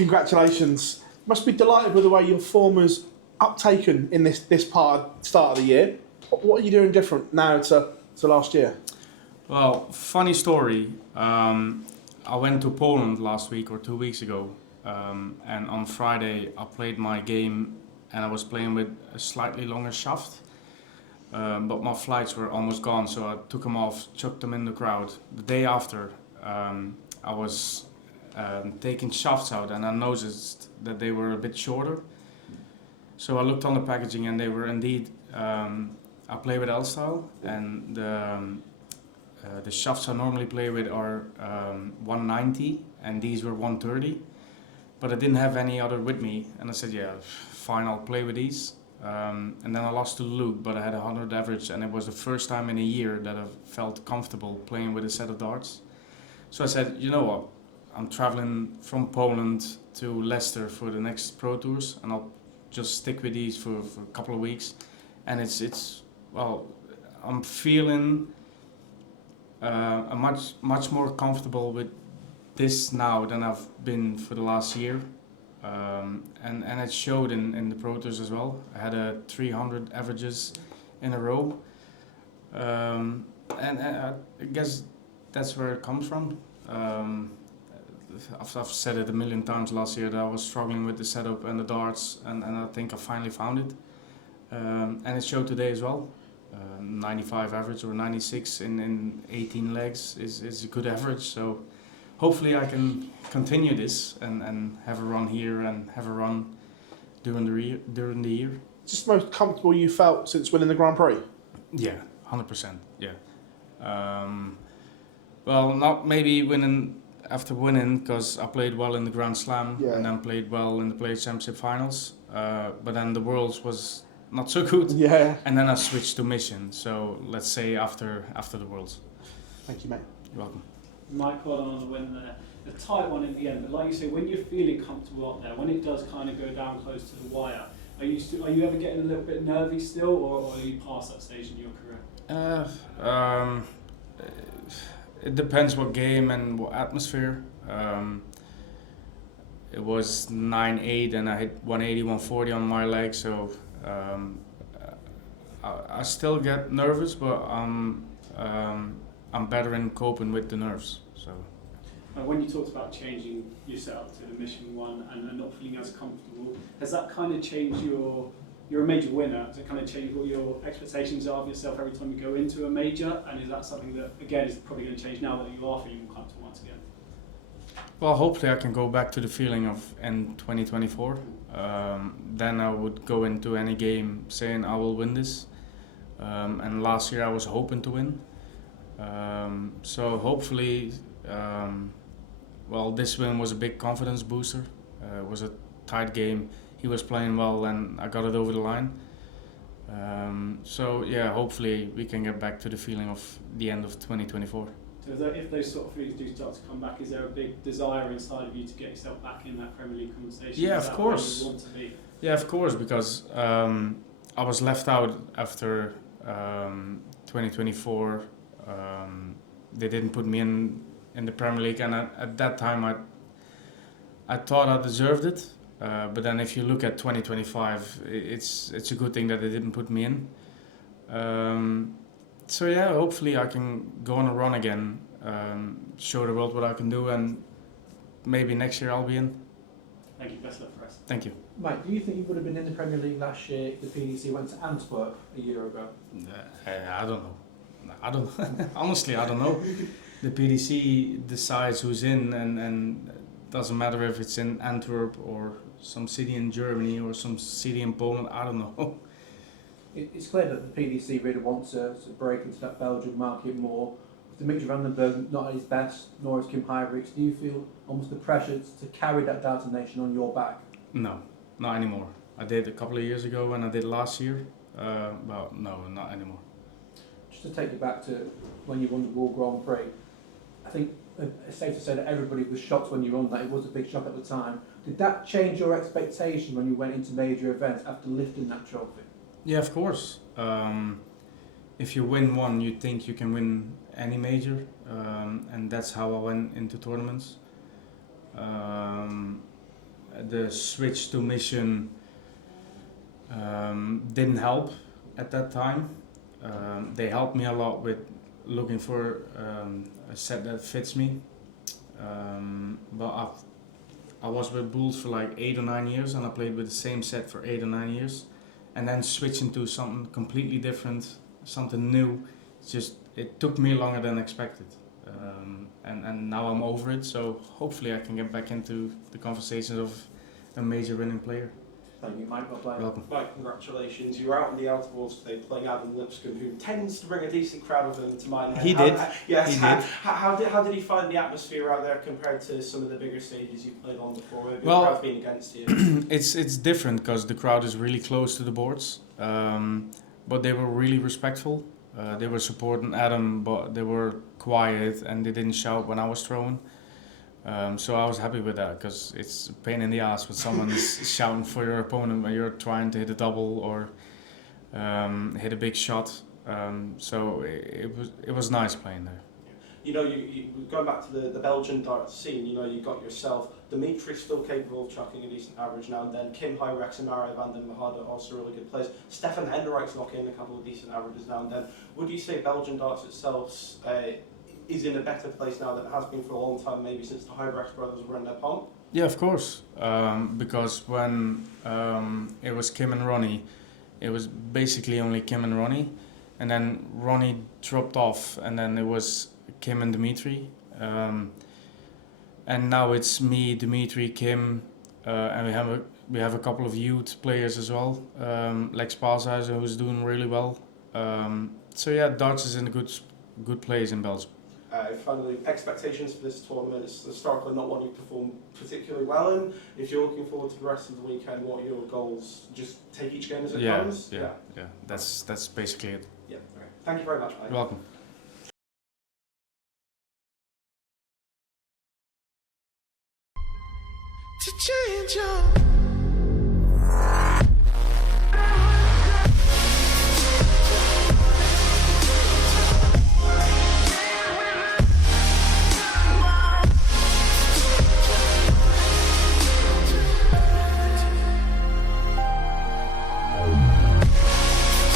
Congratulations. Must be delighted with the way your form has uptaken in this start of the year. What are you doing different now to last year? Well, funny story. I went to Poland last week or 2 weeks ago, and on Friday I played my game, and I was playing with a slightly longer shaft. But my flights were almost gone, so I took them off, chucked them in the crowd. The day after, I was taking shafts out, and I noticed that they were a bit shorter. So I looked on the packaging, and they were indeed. I play with L style, and the shafts I normally play with are 190, and these were 130. But I didn't have any other with me, and I said, yeah, fine, I'll play with these. And then I lost to Luke, but I had 100 average, and it was the first time in a year that I felt comfortable playing with a set of darts. So I said, you know what, I'm traveling from Poland to Leicester for the next Pro Tours, and I'll just stick with these for a couple of weeks. And well, I'm feeling much more comfortable with this now than I've been for the last year. And it showed in the Pro Tours as well. I had a 300 averages in a row, and I guess that's where it comes from. I've said it a million times last year that I was struggling with the setup and the darts, and I think I finally found it. And it showed today as well. 95 average or 96 in 18 legs is a good average. So hopefully I can continue this and have a run here and have a run during the year. Just the most comfortable you felt since winning the Grand Prix? Yeah, 100%. Yeah. Well, not maybe after winning, because I played well in the Grand Slam, and then played well in the Players Championship finals. But then the Worlds was not so good. Yeah. And then I switched to Mission. So let's say after the Worlds. Thank you, mate. You're welcome. Mike got on the win there. A tight one in the end, but like you say, when you're feeling comfortable up there, when it does kind of go down close to the wire, are you ever getting a little bit nervy still, or are you past that stage in your career? It depends what game and what atmosphere. It was 9-8 and I hit 180, 140 on my leg, so I still get nervous, but I'm better in coping with the nerves. So. When you talked about changing your setup to the Mission one and not feeling as comfortable, has that kind of changed you're a major winner, has it kind of changed what your expectations are of yourself every time you go into a major, and is that something that, again, is probably going to change now that you are feeling more comfortable once again? Well, hopefully I can go back to the feeling of end 2024. Then I would go into any game saying I will win this. And last year I was hoping to win. So hopefully, this win was a big confidence booster. It was a tight game. He was playing well and I got it over the line. So yeah, hopefully we can get back to the feeling of the end of 2024. So if those sort of feelings do start to come back, is there a big desire inside of you to get yourself back in that Premier League conversation? Yeah, of course. Where you want to be? Yeah, of course, because I was left out after 2024. They didn't put me in the Premier League, and at that time I thought I deserved it. But then if you look at 2025, it's a good thing that they didn't put me in. So yeah, hopefully I can go on a run again, show the world what I can do, and maybe next year I'll be in. Thank you, best luck for us. Thank you. Mike, do you think you would have been in the Premier League last year if the PDC went to Antwerp a year ago? I don't know. Honestly, I don't know. The PDC decides who's in, and doesn't matter if it's in Antwerp or some city in Germany or some city in Poland. I don't know. It's clear that the PDC really wants to break into that Belgian market more. With Dimitri van den Berg not at his best, nor is Kim Huybrechts, do you feel almost the pressure to carry that Data Nation on your back? No, not anymore. I did a couple of years ago and I did last year. Well, no, not anymore. Just to take you back to when you won the World Grand Prix, I think it's safe to say that everybody was shocked when you won that. It was a big shock at the time. Did that change your expectation when you went into major events after lifting that trophy? Yeah, of course. If you win one, you think you can win any major, and that's how I went into tournaments. the switch to mission didn't help at that time. They helped me a lot with looking for a set that fits me. But I was with Bulls for like 8 or 9 years, and I played with the same set for 8 or 9 years, and then switching to something completely different, something new, it took me longer than expected. And now I'm over it, so hopefully I can get back into the conversations of a major winning player. Thank you, Mike. Well played. Welcome. Mike, congratulations. You were out on the outer walls today playing Adam Lipscomb, who tends to bring a decent crowd with him, to my mind. He did. Yes. He did. How did he find the atmosphere out there compared to some of the bigger stages you've played on before? Maybe Well, the crowd's been against you. It's different because the crowd is really close to the boards, but they were really respectful. They were supporting Adam, but they were quiet and they didn't shout when I was throwing. So I was happy with that because it's a pain in the ass when someone's shouting for your opponent when you're trying to hit a double or hit a big shot. So it was nice playing there. You know, you going back to the Belgian darts scene, you know, you got yourself, Dimitri's still capable of chucking a decent average now and then, Kim Hyrex and Mario van den Mahad are also really good players. Stefan Henderijk's knocking in a couple of decent averages now and then. Would you say Belgian darts itself is in a better place now than it has been for a long time, maybe since the Hyrex brothers were in their palm? Yeah, of course. Because when it was Kim and Ronnie, it was basically only Kim and Ronnie. And then Ronnie dropped off, and then it was Kim and Dimitri. And now it's me, Dimitri, Kim, and we have a couple of youth players as well. Lex Paashuizen, who's doing really well. So yeah, darts is in a good place in Belgium. Finally, expectations for this tournament. It's historically not one you perform particularly well in. If you're looking forward to the rest of the weekend, what are your goals? Just take each game as it comes? Yeah. That's basically it. Yeah. Okay. Thank you very much, mate. You're welcome. To change your